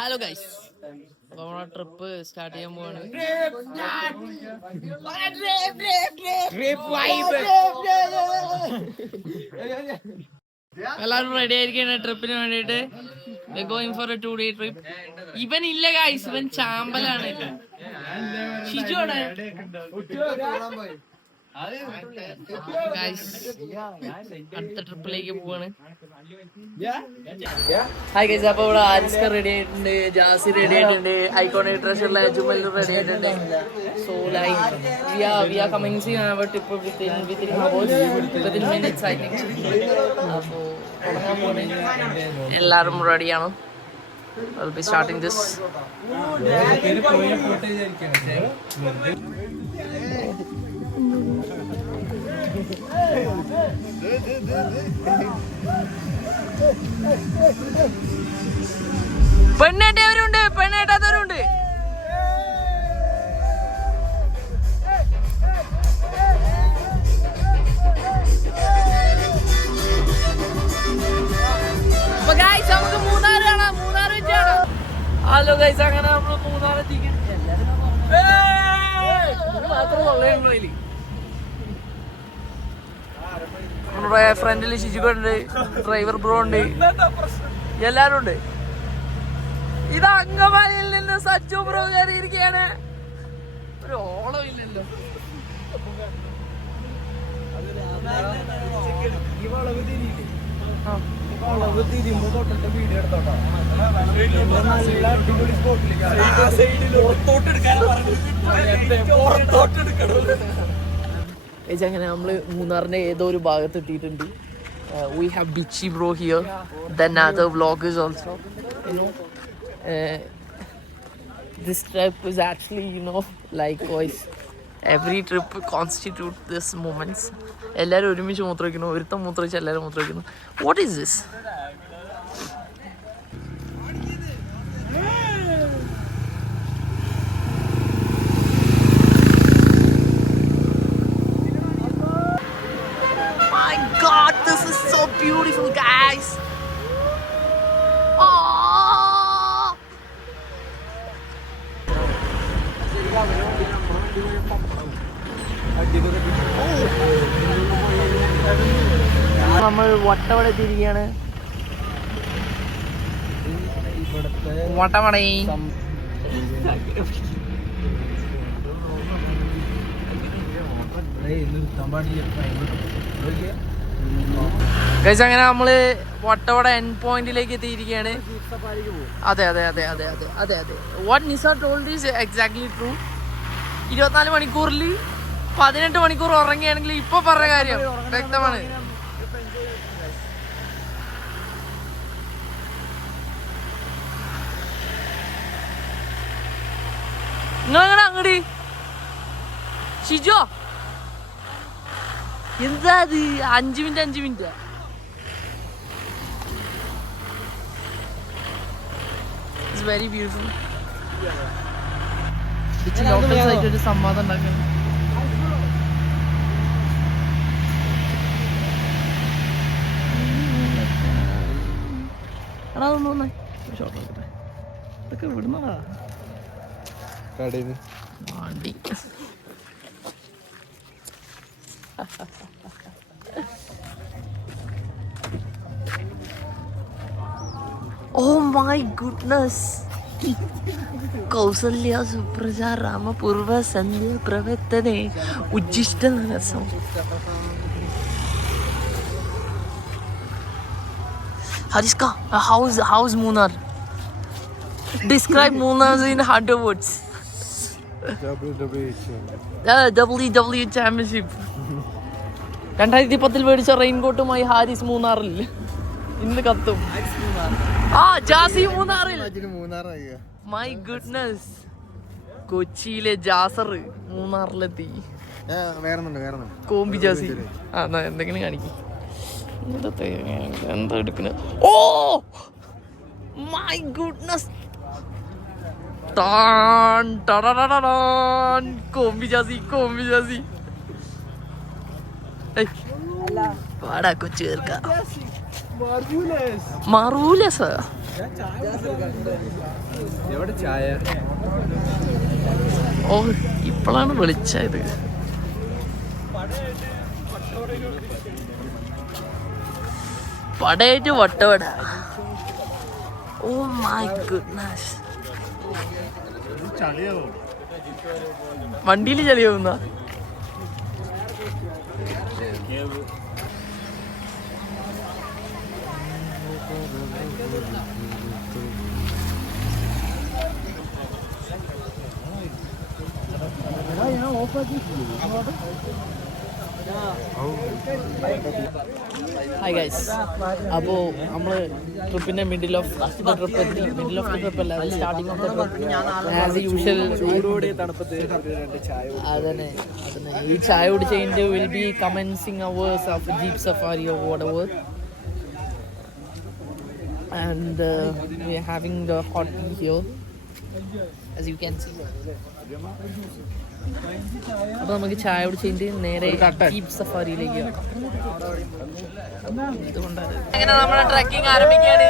Hello guys, അപ്പൊ നമ്മളെ trip start ചെയ്യാൻ പോവാണ്. എല്ലാവരും റെഡി ആയിരിക്കാണ് ട്രിപ്പിന് വേണ്ടിട്ട്. Going for A 2-day trip. ഇവൻ ഇല്ല ഗൈസ്, ഇവൻ ചാമ്പലാണ്. ഷിജു അവിടെ. അടുത്ത ട്രിപ്പിലേക്ക് പോവാണ്. ഹായ് ഗൈസ്, അപ്പൊ ഇവിടെ ആരിസ്ക റെഡി ആയിട്ടുണ്ട്, ജാസി റെഡി ആയിട്ടുണ്ട്, ഐക്കോണിക് ട്രഷറിലെ ജുമൽ റെഡി ആയിട്ടുണ്ട്. So like we are commencing our trip within minutes I think. അപ്പോ തുടങ്ങാൻ പോണേ. എല്ലാരും റെഡിയാണ്. I'll be starting this. പെണ്ണേറ്റവരുണ്ട്, പെണ്ണേറ്റാത്തവരുണ്ട്. നമുക്ക് മൂന്നാർ കാണാം, മൂന്നാർ വെച്ചാണ്. ഹലോ ഗൈസ്, അങ്ങനെ നമ്മള് മൂന്നാർ എത്തിക്കുന്നു. മാത്രം കൊള്ളയുണ്ടോ ഇതില്? നമ്മുടെ ഫ്രണ്ടില് ഷിജുണ്ട്, ഡ്രൈവർ ബ്രോ ഉണ്ട്, എല്ലാരും ഉണ്ട്. ഇത് അങ്കമാലിയിൽ നിന്ന് സച്ചു ബ്രോ കയറിയിരിക്കുകയാണ്. ഒരു ഓളം ഇല്ലല്ലോ. അങ്ങനെ നമ്മള് മൂന്നാറിന്റെ ഏതോ ഒരു ഭാഗത്ത് എത്തിയിട്ടുണ്ട്. We have Bichi bro here. Then other vloggers also. You know, this trip is actually, you know, likewise. Every trip constitute this moments. എല്ലാരും ഒരുമിച്ച് മൂത്രമൊഴിക്കുന്നു, ഒരുത്തം മൂത്രമൊഴിച്ച് എല്ലാവരും മൂത്രമൊഴിക്കുന്നു. What is this? My God, this is so beautiful, guys. നമ്മൾ വട്ടവട എത്തിയിരിക്കുകയാണ്. Vattavada guys, അങ്ങനെ നമ്മള് Vattavada end പോയിന്റിലേക്ക് എത്തിയിരിക്കുകയാണ്. അതെ അതെ അതെ അതെ അതെ അതെ അതെ what Nisa told is exactly true. 24 മണിക്കൂറിൽ 18 മണിക്കൂർ ഉറങ്ങിയാണെങ്കിൽ ഇപ്പൊ പറഞ്ഞ കാര്യം വ്യക്തമാണ്. നിങ്ങളെങ്ങനെ അങ്ങടി ഷിജോ? എന്താ അത്? 5 മിനിറ്റ് It's very beautiful. ഒരു സമ്മാദം ഉണ്ടാക്കാൻ ഇതൊക്കെ വിടുന്നതാ വണ്ടി. Oh my goodness. Kausalya Supraja രാമപൂർവ Sandhya പ്രവർത്തനെ ഉജ്ജിഷ്ട മനസം. Hariska, how's Munnar? Describe Munnar in 100 words. WWE Championship. 2010 മേടിച്ച റെയിൻകോട്ടുമായി ഹാരിസ് മൂന്നാറിൽ ഇന്ന് കത്തും. ജാസി മൂന്നാറിൽ. മൈ ഗുഡ്നസ്, കൊച്ചിയിലെ ജാസർ മൂന്നാറിലെത്തി. കോമ്പി ജാസി എന്തെങ്കിലും കാണിക്കും. എന്താ എടുക്കുന്നത്? ഓ മൈ ഗുഡ്നസ്, കോമ്പി ജാസി വാടാ കൊച്ചു കേൾക്ക. മറൂലസ് എവിടെ ചായ? ഓ ഇപ്പോഴാണ് വിളിച്ചത്. പടയായിട്ട് വട്ടവട. Oh my goodness. വണ്ടിയിൽ ചളിയാവുന്ന ഹായ് ഗൈസ്. അപ്പോൾ നമ്മൾ ട്രിപ്പിൻ്റെ മിഡിൽ ഓഫ് ദ ട്രിപ്പ് അല്ല, starting of the trip as usual. അതന്നെ ഈ ചായ കുടിച്ച് കഴിഞ്ഞിട്ട് will be commencing hours of jeep safari or whatever. And we are having the hot tea here, as you can see. അപ്പോൾ നമുക്ക് ചായ കുടിച്ച് കഴിഞ്ഞിട്ട് നേരെ ജീപ്പ് സഫാരിയിലേക്ക് ഇതുകൊണ്ടാണ് അങ്ങനെ നമ്മുടെ ട്രക്കിംഗ് ആരംഭിക്കുകയാണ്.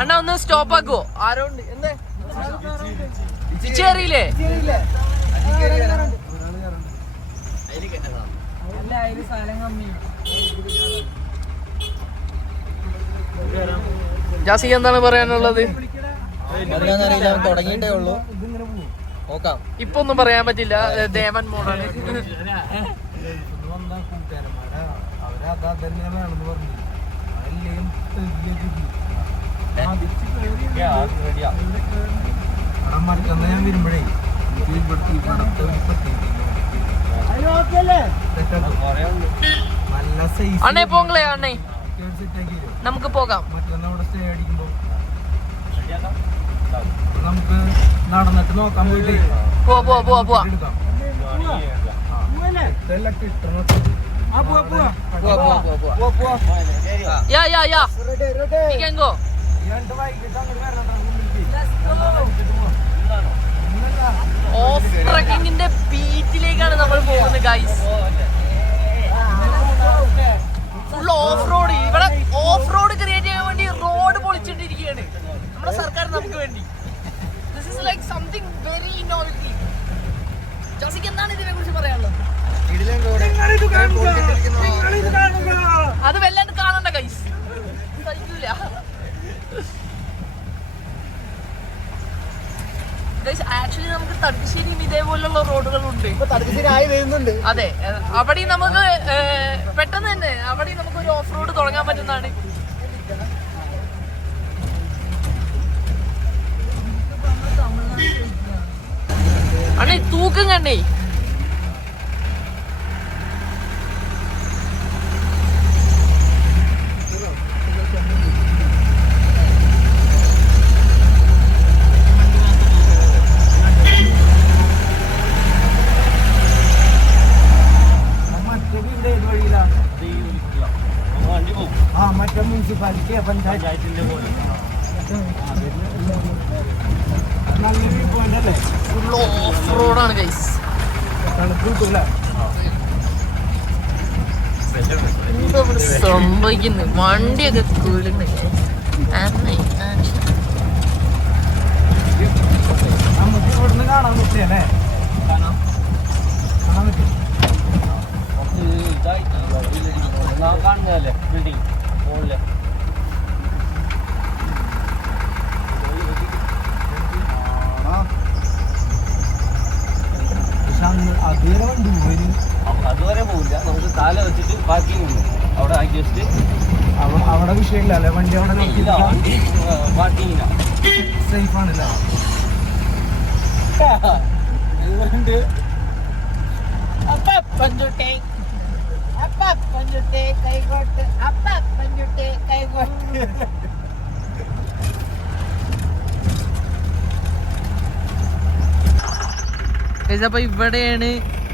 അണ്ണാ ഒന്ന് സ്റ്റോപ്പ് ആക്കുവോ? ആരോ ഉണ്ട്. എന്താ ചിച്ചേറിയില്ലേ? ജാസി എന്താണ് പറയാനുള്ളത്? തുടങ്ങിയിട്ടേ ഉള്ളൂ, നോക്കാം. ഇപ്പൊ ഒന്നും പറയാൻ പറ്റില്ല, ദേവൻ മോഡാണ്. മറ്റൊന്ന് ഞാൻ വരുമ്പോഴേ അണ്ണേ പോങ്ങളേ അണ്ണേ, നമുക്ക് പോകാം. മറ്റൊന്നവിടെ സ്റ്റേ അടിക്കുമ്പോ നമുക്ക് നടന്നിട്ട് നോക്കാൻ പോയിട്ട് പോവാ. Yeah. We can go. Off ട്രക്കിങ്ങിന്റെ ബീച്ചിലേക്കാണ് നമ്മൾ പോകുന്നത് ഗൈസ്. Full off road. ഇവിടെ ഓഫ് റോഡ് ക്രിയേറ്റ് ചെയ്യാൻ വേണ്ടി റോഡ് പൊളിച്ചിട്ടിരിക്കുകയാണ് നമ്മുടെ സർക്കാർ നമുക്ക് വേണ്ടി. This is like something very innovative. ജോസിക്ക് എന്താണ് ഇതിനെ കുറിച്ച് പറയാനുള്ളത്? അത് വല്ലാണ്ട് കാണണ്ട ഗൈസ്, സഹിക്കില്ല. ആക്ച്വലി നമുക്ക് തടശ്ശേരിയും ഇതേപോലുള്ള റോഡുകളുണ്ട്. അതെ, അവിടെയും നമുക്ക് പെട്ടെന്ന് തന്നെ അവിടെയും നമുക്ക് ഒരു ഓഫ് റോഡ് തുടങ്ങാൻ പറ്റുന്നതാണ്. അണ്ണേ തൂക്കം കണ്ടേ. മറ്റേ മുനിസിപ്പാലിറ്റി പഞ്ചായത്തിന്റെ പോലെ ഫുൾ ഓഫ് റോഡാണ് ഗൈസ്. സംഭവിക്കുന്നു, വണ്ടിയൊക്കെ കുലുങ്ങ്. നമുക്ക് ഇവിടുന്ന് കാണാൻ പറ്റിയല്ലേ? കാണാൻ പറ്റും. കാണുന്നതല്ലേ ബിൽഡിംഗ് മുകളില്. അതുവരെ പോകില്ല, നമുക്ക് താല വെച്ചിട്ട് പാർക്കിംഗ് ഉണ്ട്, അവിടെ ആക്കി വെച്ചിട്ട് അവിടെ വിഷയമില്ല അല്ലേ? വണ്ടി അവിടെ വണ്ടി പാർക്കിങ്ങില്ല, സേഫ് ആണല്ലേ? അപ്പൊ ഇവിടെയാണ്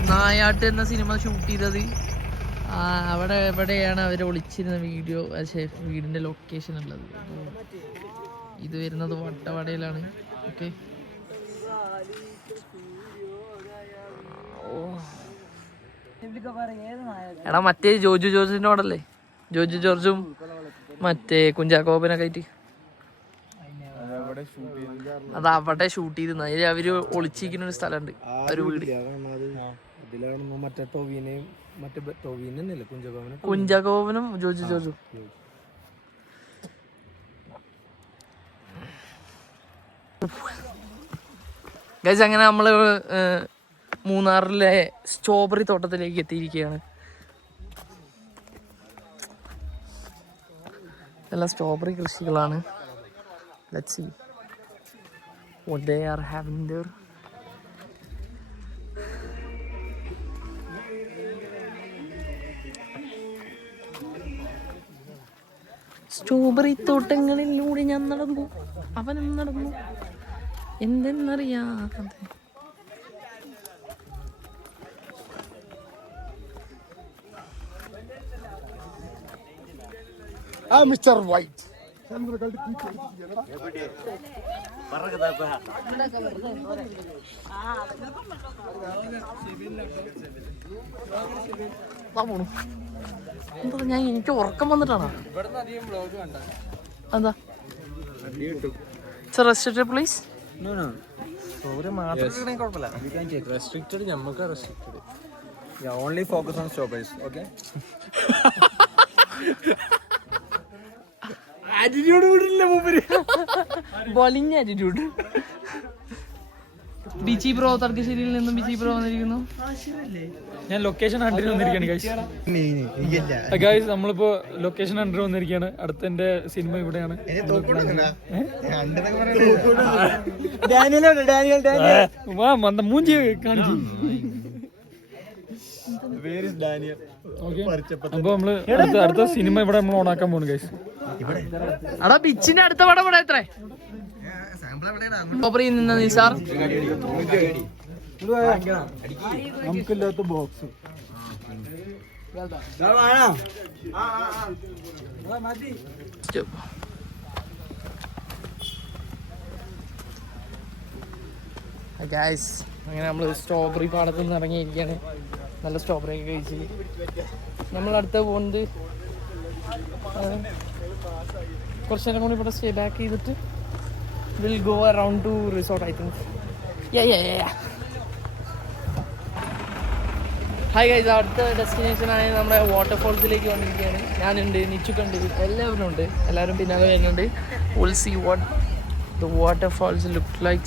നായാട്ട് എന്ന സിനിമ ഷൂട്ട് ചെയ്തത്. അവിടെ എവിടെയാണ് അവർ ഒളിച്ചിരുന്ന വീഡിയോ, വീടിന്റെ ലൊക്കേഷൻ ഉള്ളത്. ഇത് വരുന്നത് വട്ടവടയിലാണ്. ഓക്കെ, എടാ മറ്റേ ജോജു ജോർജിന്റെ മോഡല്ലേ, ജോജു ജോർജും മറ്റേ കുഞ്ചാക്കോപ്പനൊക്കെ ആയിട്ട് അത് അവിടെ ഷൂട്ട് ചെയ്ത് അവര് ഒളിച്ചിരിക്കുന്ന ഒരു സ്ഥലമുണ്ട്, ഒരു വീട്. കുഞ്ചാക്കോപ്പനും ജോജു ജോർജും. ഗൈസ് അങ്ങനെ നമ്മള് മൂന്നാറിലെ സ്ട്രോബെറി തോട്ടത്തിലേക്ക് എത്തിയിരിക്കുകയാണ്. ഇതെല്ലാം സ്ട്രോബെറി കൃഷികളാണ്. Let's see what they are having there. Strawberry തോട്ടങ്ങളിലൂടെ ഞാൻ നടന്നു, അവനും നടന്നു, എന്തെന്നറിയാതെ. മിസ്റ്റർ വൈറ്റ് എന്താ ഞാൻ, എനിക്ക് ഉറക്കം വന്നിട്ടാണോ? എന്താ റെസ്ട്രിക്റ്റഡ് പ്ലീസ്? Restricted, ഞമ്മക്ക് restricted. Yeah, only focus on strawberries, okay? Attitude വിടില്ല മൂപ്പര്, ബോളിംഗ് ആറ്റിറ്റ്യൂഡ്. ബിച്ചി ബ്രോ തർക്കശ്ശേരിയിൽ നിന്നും ബിച്ചി ബ്രോ വന്നിരിക്കുന്നു. ഞാൻ ലൊക്കേഷൻ ഹണ്ടിൽ വന്നിരിക്കുകയാണ് ഗൈസ്. നമ്മളിപ്പോ ലൊക്കേഷൻ ഹണ്ടിൽ വന്നിരിക്കുകയാണ്. അടുത്തെന്റെ സിനിമ ഇവിടെയാണ്. മൂഞ്ചി കാണിച്ചു. അപ്പൊ നമ്മള് അടുത്ത സിനിമ ഇവിടെ നമ്മൾ ഓണാക്കാൻ പോകുന്നു ഗൈസ്. അടാ ബിച്ചിന്റെ അടുത്ത പടം ഇവിടെ എത്ര നിസാർ? നമുക്കില്ലാത്ത ബോക്സ് ഗൈസ് അങ്ങനെ നമ്മള് സ്ട്രോബെറി പാടത്ത് നിന്ന് ഇറങ്ങിയിരിക്കുകയാണ്. നല്ല സ്ട്രോബെറി ഒക്കെ കഴിച്ച് നമ്മളടുത്ത് പോകുന്നത് കുറച്ച് നേരം കൂടി ഇവിടെ സ്റ്റേ ബാക്ക് ചെയ്തിട്ട് will go around to resort I think. Hi guys, അടുത്ത ഡെസ്റ്റിനേഷനായ നമ്മുടെ വാട്ടർഫോൾസിലേക്ക് വന്നിരിക്കുകയാണ്. ഞാനുണ്ട്, നിച്ചുക്കുണ്ട്, എല്ലാവരും ഉണ്ട്, എല്ലാവരും പിന്നാലെ വരുന്നുണ്ട്. Will see what the waterfalls look like.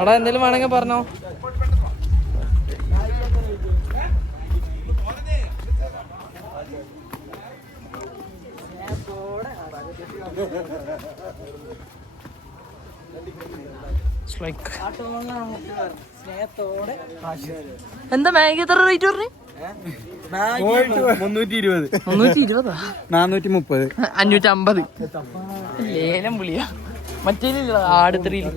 അടാ എന്തെങ്കിലും വേണമെങ്കിൽ പറഞ്ഞോ. എന്താ മാഗി എത്ര റേറ്റ് പറഞ്ഞു? 320 320 430 550 ലേലം വിളിയാ. മറ്റേ ആടുത്രിയിൽ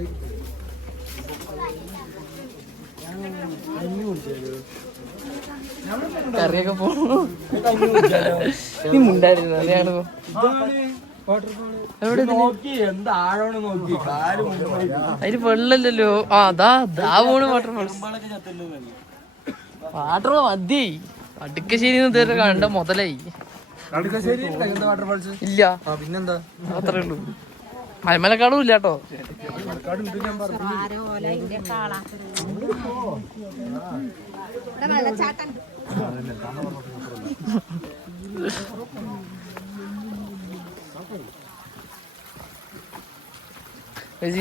കറിയൊക്കെ പോകുന്നു. നീ മുണ്ടായിരുന്നു അതെയാണ്. അതിന് വെള്ളല്ലോ. ആ അതാ പോണ് വാട്ടർഫോൾസ്. വാട്ടർ മതി. അടുക്കശ്ശേരി ഇതുവരെ കണ്ട മുതലായി. ഇല്ല പിന്നെന്താ, അത്രേ ഉള്ളൂ. മലമലക്കാടും ഇല്ല കേട്ടോ.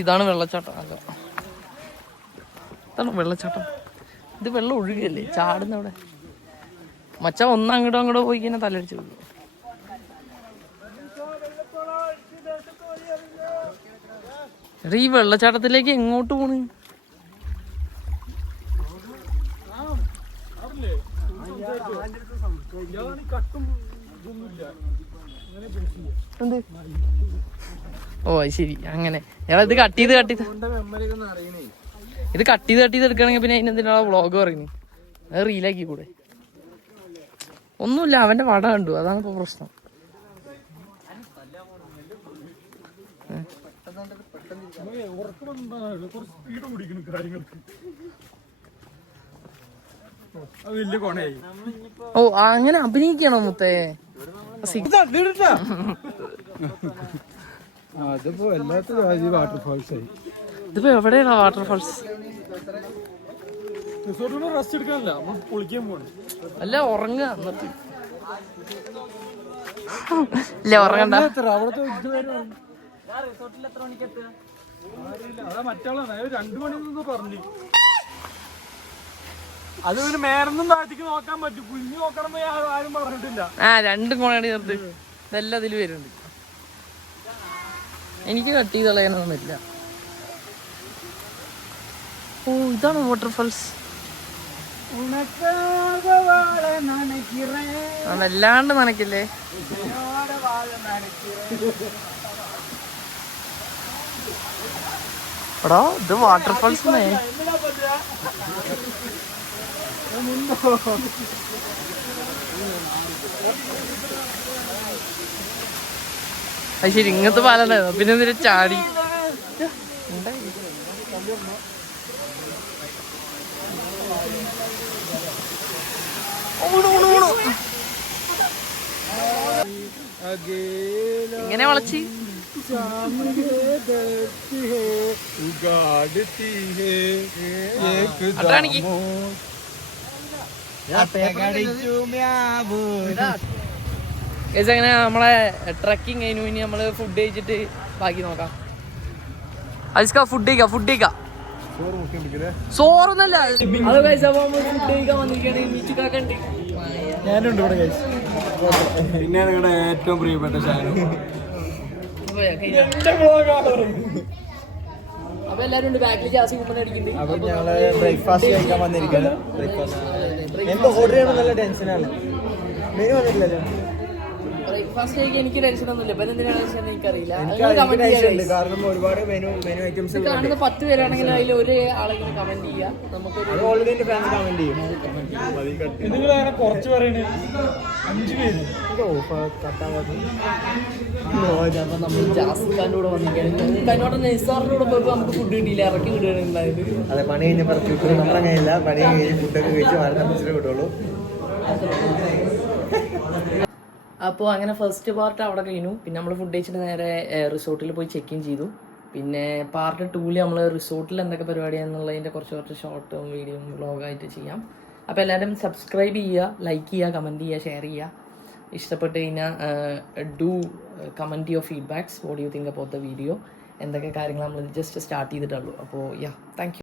ഇതാണ് വെള്ളച്ചാട്ടം. ഇതാണ് വെള്ളച്ചാട്ടം. ഇത് വെള്ളം ഒഴുകല്ലേ, ചാടുന്ന അവിടെ. മച്ച ഒന്ന് അങ്ങോട്ടോ അങ്ങോട്ടോ പോയി കഴിഞ്ഞാൽ തലടിച്ചു പോകും. ഈ വെള്ളച്ചാട്ടത്തിലേക്ക് എങ്ങോട്ട് പോണ്? എന്ത്? ഓ ശരി, അങ്ങനെ. ഇത് കട്ട് ചെയ്ത് എടുക്കണെങ്കിൽ പിന്നെ അതിനെന്തിനാ വ്ളോഗ് പറയുന്നത്? അത് റീലാക്കി കൂടെ? ഒന്നുമില്ല, അവന്റെ വട കണ്ടു, അതാണ് ഇപ്പൊ പ്രശ്നം. ഉറക്കം കുറച്ച് സ്പീഡ് പിടിക്കണം കാര്യങ്ങൾക്ക്. അത് വലിയ കൊണയായി. ഓ അങ്ങനെ അഭിനയിക്കണോ മുത്തേ? അതിപ്പോ എല്ലാത്ത വാട്ടർഫാൾസ് ആയി. ഇതിപ്പോ എവിടെയാണ് വാട്ടർഫാൾസ്? റിസോർട്ടിൽ റെസ്റ്റ് എടുക്കാനല്ല, നമ്മൾ പൊളിക്കാൻ പോകണം. അല്ല ഉറങ്ങുക എന്നിട്ട്. ഇല്ല ഉറങ്ങണ്ട. അവിടത്തെ അതാ മറ്റാളാണ് 2 മണിന്ന് പറഞ്ഞു. അത് പിന്നെ മേരൊന്നും താഴത്തേക്ക് നോക്കാൻ പറ്റും, കുഞ്ഞു നോക്കണം ആരും പറഞ്ഞിട്ടില്ല. 2 കോണടി ചേർത്ത് ഇതെല്ലാം ഇതിൽ വരുന്നുണ്ട്. എനിക്ക് കട്ട് ചെയ്ത് കളയാനൊന്നുമില്ല. ഓ ഇതാണ് വാട്ടർഫാൾസ്. വല്ലാണ്ട് നനക്കില്ലേ? എടാ ഇത് വാട്ടർഫാൾസ്. അത് ശരി, ഇങ്ങനത്തെ പാലുണ്ടായിരുന്നു. പിന്നെ എന്തിനാ ചാടി? ഇങ്ങനെ വളച്ച് അട്ടാണിക്ക് അങ്ങനെ നമ്മളെ ട്രക്കിങ് കഴിഞ്ഞു. ഇനി നമ്മള് ഫുഡ് കഴിച്ചിട്ട് ബാക്കി നോക്കാം. അജിസ്ക ഫുഡ് കഴിക്കാം. ചോറൊന്നല്ല. അത് കഴിച്ചപ്പോ ഫുഡ് കഴിക്കാൻ വന്നിരിക്കുകയാണ്. മീച്ചുകാക്കുണ്ട്, ഞാനുണ്ട് ഇവിടെ guys. പിന്നെ നിങ്ങളുടെ ഏറ്റവും പ്രിയപ്പെട്ട ഷാനു. അപ്പൊ എല്ലാരും ഉണ്ട് ബാക്കിൽ. ജാസി കുമ്പൻ അടിക്കുന്നുണ്ട്. അപ്പൊ ഞങ്ങള് ബ്രേക്ക്ഫാസ്റ്റ് കഴിക്കാൻ വന്നിരിക്കുകയാണ്. എന്തോ ഓർഡർ ചെയ്യണം, നല്ല ടെൻഷനാണ്. മെനു വന്നിട്ടില്ലല്ലോ. ബ്രേക്ക്ഫാസ്റ്റ് കഴിക്കാൻ എനിക്ക് ടെൻഷൻ ഒന്നുമില്ല. ഇപ്പൊ എന്തിനാണ് ടെൻഷൻ എനിക്കറിയില്ല. കാരണം ഒരുപാട് മെനു ഐറ്റംസ് കാണുന്ന 10 പേരാണെങ്കിൽ അതിൽ ഒരു ആളെങ്കിലും കമന്റ് ചെയ്യാം. നമുക്ക് ഓൾറെഡി എന്റെ ഫാൻസ് കമന്റ് ചെയ്യും. നിങ്ങൾ അങ്ങനെ കുറച്ച് പറയണേ. 5 പേര് നമ്മൾ ജാസിഖാന്റെ കൂടെ വന്നിരിക്കുകയാണ്. അതിനോട് നെയ്സാറിന്റെ കൂടെ പോയപ്പോ നമുക്ക് ഫുഡ് കിട്ടിയില്ല, ഇറക്കി വിടുകയാണുണ്ടായത്. അതെ, പണി കഴിഞ്ഞ പറഞ്ഞു നമ്മളങ്ങനെയില്ല. പണി കഴിഞ്ഞ് ഫുഡൊക്കെ കഴിച്ച് വളരെ കിട്ടുള്ളൂ. അപ്പോൾ അങ്ങനെ ഫസ്റ്റ് പാർട്ട് അവിടെ കഴിഞ്ഞു. പിന്നെ നമ്മൾ ഫുഡ് കഴിച്ചിട്ട് നേരെ റിസോർട്ടിൽ പോയി ചെക്ക് ഇൻ ചെയ്തു. പിന്നെ പാർട്ട് 2 നമ്മൾ റിസോർട്ടിൽ എന്തൊക്കെ പരിപാടിയാണെന്നുള്ളതിൻ്റെ കുറച്ച് ഷോർട്ടും വീഡിയോയും വ്ളോഗായിട്ട് ചെയ്യാം. അപ്പോൾ എല്ലാവരും സബ്സ്ക്രൈബ് ചെയ്യുക, ലൈക്ക് ചെയ്യുക, കമൻറ്റ് ചെയ്യുക, ഷെയർ ചെയ്യുക. ഇഷ്ടപ്പെട്ട് കഴിഞ്ഞാൽ do comment your feedbacks. What you think about the video. എന്തൊക്കെ കാര്യങ്ങൾ നമ്മൾ ജസ്റ്റ് സ്റ്റാർട്ട് ചെയ്തിട്ടുള്ളൂ. അപ്പോൾ താങ്ക് യു.